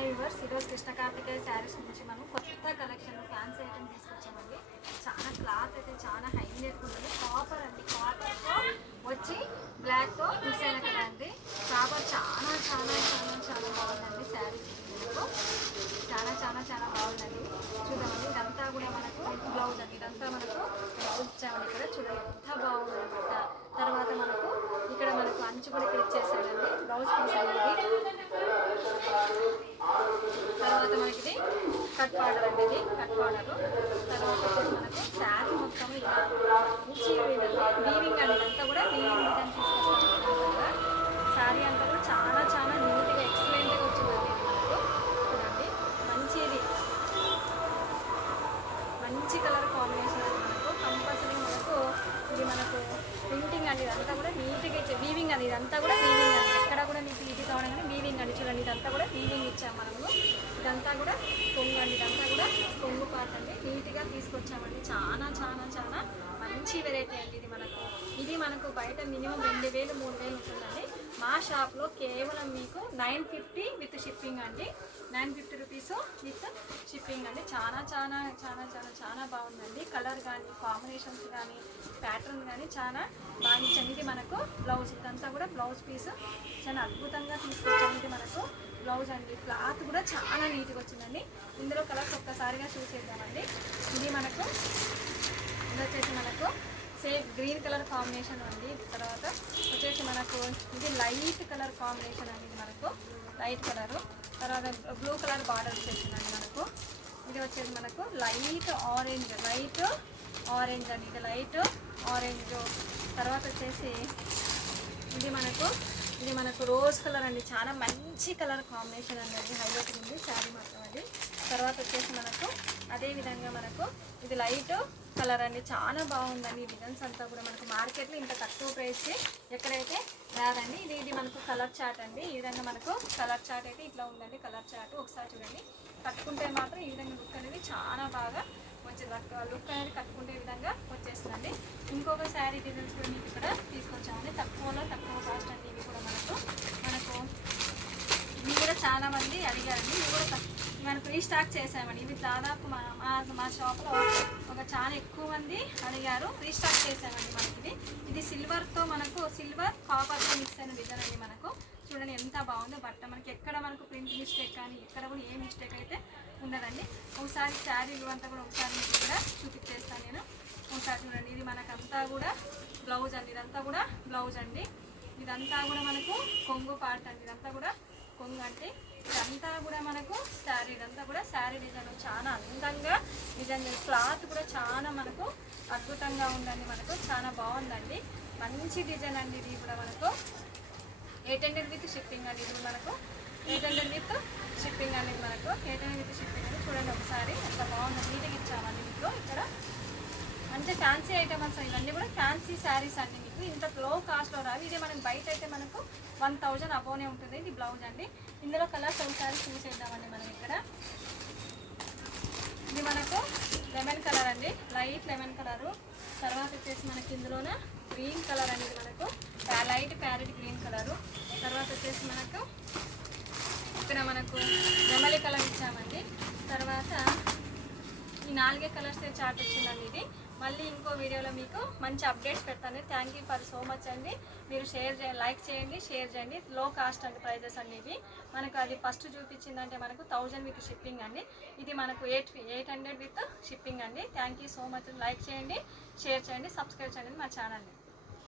Hi viewers, ఈరోజు కృష్ణ కార్తికేయ శారీస్ నుంచి మనం కొత్త కలెక్షన్ ఫ్యాన్సీ ఐటమ్ తీసుకొచ్చామండి. చాలా క్లాత్ అయితే చాలా హైలైట్ ఉంటుంది. కాపర్ అండి, కాపర్తో వచ్చి బ్లాక్తో మిక్స్ అయిన కదా అండి. కాపర్ చాలా చాలా చాలా చాలా బాగుందండి. శారీస్ చాలా చాలా చాలా బాగుందండి. చూడండి, ఇదంతా కూడా మనకు బ్లౌజ్ అండి. ఇదంతా మనకు బ్లౌజ్ ఇచ్చామండి. ఇక్కడ చూడండి ఎంత బాగుందన్నమాట. తర్వాత మనకు ఇక్కడ మనకు అంచు కూడా ఇక్కడ ఇచ్చేసాడండి. బ్లౌజ్ పీస్ అనేది తర్వాత మనకి ఇది కట్ బార్డర్ అండి. ఇది కట్ బార్డరు. తర్వాత వచ్చేసి మనకు శారీ మొత్తం ఇలా మంచి వీవింగ్ అండి. అంతా కూడా వీవింగ్ డిజైన్ తీసుకొస్తాం. శారీ అంతా కూడా చాలా చాలా నీట్గా ఎక్సలెంట్గా వచ్చిందండి. మనకు చూడండి, మంచిది మంచి కలర్ కాంబినేషన్ అండి. మనకు కంపల్సరీ మనకు ఇది మనకు ప్రింటింగ్ అండి. ఇదంతా కూడా నీట్గా ఇచ్చే వీవింగ్ అండి. ఇదంతా కూడా వీవింగ్ అండి. ఎక్కడ కూడా నీకు ఇది కావడం కానీ వీవింగ్ అండి. చూడండి, ఇదంతా కూడా వీవింగ్ ఇచ్చాము మనము. ఇదంతా కూడా కొంగు అండి. ఇదంతా కూడా కొంగు పార్ట్ అండి. నీట్గా తీసుకొచ్చామండి. చాలా చాలా చాలా మంచి వెరైటీ అండి. ఇది మనకు బయట మినిమం 2000 3000 ఉంటుందండి. మా షాప్లో కేవలం మీకు 950 విత్ షిప్పింగ్ అండి. 950 రూపీస్ విత్ షిప్పింగ్ అండి. చాలా చాలా చాలా చాలా చాలా బాగుందండి. కలర్ కానీ కాంబినేషన్స్ కానీ ప్యాటర్న్ కానీ చాలా బాగా ఇచ్చాను. ఇది మనకు బ్లౌజ్. ఇదంతా కూడా బ్లౌజ్ పీస్ చాలా అద్భుతంగా తీసుకొచ్చాను. ఇది మనకు బ్లౌజ్ అండి. క్లాత్ కూడా చాలా నీట్గా వచ్చిందండి. ఇందులో కలర్స్ ఒక్కసారిగా చూసేద్దామండి. ఇది మనకు ఇది వచ్చేసి మనకు సేమ్ గ్రీన్ కలర్ కాంబినేషన్ అండి. తర్వాత వచ్చేసి మనకు ఇది లైట్ కలర్ కాంబినేషన్ అండి. ఇది మనకు లైట్ కలరు. తర్వాత బ్లూ కలర్ బార్డర్ వచ్చేసిందండి మనకు. ఇది వచ్చేసి మనకు లైట్ ఆరెంజ్ అండి. ఇది లైట్ ఆరెంజ్. తర్వాత వచ్చేసి ఇది మనకు రోజ్ కలర్ అండి. చాలా మంచి కలర్ కాంబినేషన్ అండి. అది హైలైట్ ఉంది శారీ మొత్తం అది. తర్వాత వచ్చేసి మనకు అదేవిధంగా మనకు ఇది లైట్ కలర్ అండి. చాలా బాగుందండి. ఈ డిజైన్స్ అంతా కూడా మనకు మార్కెట్లో ఇంత తక్కువ ప్రైస్కి ఎక్కడైతే రాదండి. ఇది మనకు కలర్ చార్ట్ అండి. ఈ విధంగా మనకు కలర్ చార్ట్ అయితే ఇట్లా ఉందండి. కలర్ చార్ట్ ఒకసారి చూడండి. కట్టుకుంటే మాత్రం ఈ విధంగా లుక్ అనేది చాలా బాగా వచ్చేది. లుక్ అనేది కట్టుకుంటే ఈ విధంగా వచ్చేస్తుందండి. ఇంకొక శారీ డిజైన్స్ కూడా మీకు ఇక్కడ తీసుకొచ్చామండి. తక్కువ కాస్ట్ అండి. ఇవి కూడా ఇవి కూడా చాలా మంది అడిగారండి. ఇవి కూడా మనకు రీస్టాక్ చేసామండి. ఇవి దాదాపు మా షాప్లో ఒక చాలా ఎక్కువ మంది అడిగారు. రీస్టాక్ చేసామండి. మనకి ఇది సిల్వర్తో మనకు సిల్వర్ కాపర్తో మిక్స్ అయిన డిజైన్ అండి. మనకు చూడండి ఎంత బాగుందో బట్ట. మనకి ఎక్కడ మనకు ప్రింట్ మిస్టేక్ కానీ ఎక్కడ కూడా ఏ మిస్టేక్ అయితే ఉండదండి. ఒకసారి శారీ అంతా కూడా ఒకసారి మీకు కూడా చూపించేస్తాను నేను. ఒకసారి చూడండి, ఇది మనకంతా కూడా బ్లౌజ్ అండి. ఇదంతా కూడా బ్లౌజ్ అండి. ఇదంతా కూడా మనకు కొంగు పార్ట్ అండి. ఇదంతా కూడా కొంగు అంటే ఇదంతా కూడా మనకు శారీ. ఇదంతా కూడా శారీ డిజైన్ చాలా అందంగా డిజైన్. క్లాత్ కూడా చాలా మనకు అద్భుతంగా ఉందండి. మనకు చాలా బాగుందండి. మంచి డిజైన్ అండి. ఇది కూడా మనకు 800 విత్ షిప్పింగ్ అండి. ఇది మనకు 800 విత్ షిప్పింగ్ అండి. మనకు 800 విత్ షిప్పింగ్ అండి. చూడండి ఒకసారి ఎంత బాగుంది. నీట్గా ఇచ్చామండి. మీకు ఇక్కడ మంచి ఫ్యాన్సీ ఐటమ్స్ ఇవన్నీ కూడా ఫ్యాన్సీ శారీస్ అండి. మీకు ఇంత లో కాస్ట్లో రావు. ఇది మనకి బయట అయితే మనకు 1000 అబోనే ఉంటుంది. ఇది బ్లౌజ్ అండి. ఇందులో కలర్స్ ఒకసారి చూసేద్దామండి మనం ఇక్కడ. ఇది మనకు లెమన్ కలర్ అండి. Light lemon colour. తర్వాత వచ్చేసి మనకి ఇందులోన గ్రీన్ కలర్ అనేది మనకు లైట్ ప్యారెట్ గ్రీన్ కలరు. తర్వాత వచ్చేసి మనకు ఇక్కడ మనకు నెమలి కలర్ ఇచ్చామండి. తర్వాత ఈ 4 కలర్స్ చార్ట్ వచ్చిందండి. ఇది మళ్ళీ ఇంకో వీడియోలో మీకు మంచి అప్డేట్స్ పెడతాను. Thank you for so much అండి. మీరు లైక్ చేయండి, షేర్ చేయండి. లో కాస్ట్ అండి ప్రైజెస్ అండి. ఇవి మనకు అది ఫస్ట్ చూపించిందంటే మనకు 1000 విత్ షిప్పింగ్ అండి. ఇది మనకు 800 విత్ షిప్పింగ్ అండి. Thank you so much. Like చేయండి, షేర్ చేయండి, సబ్స్క్రైబ్ చేయండి మా ఛానల్ని.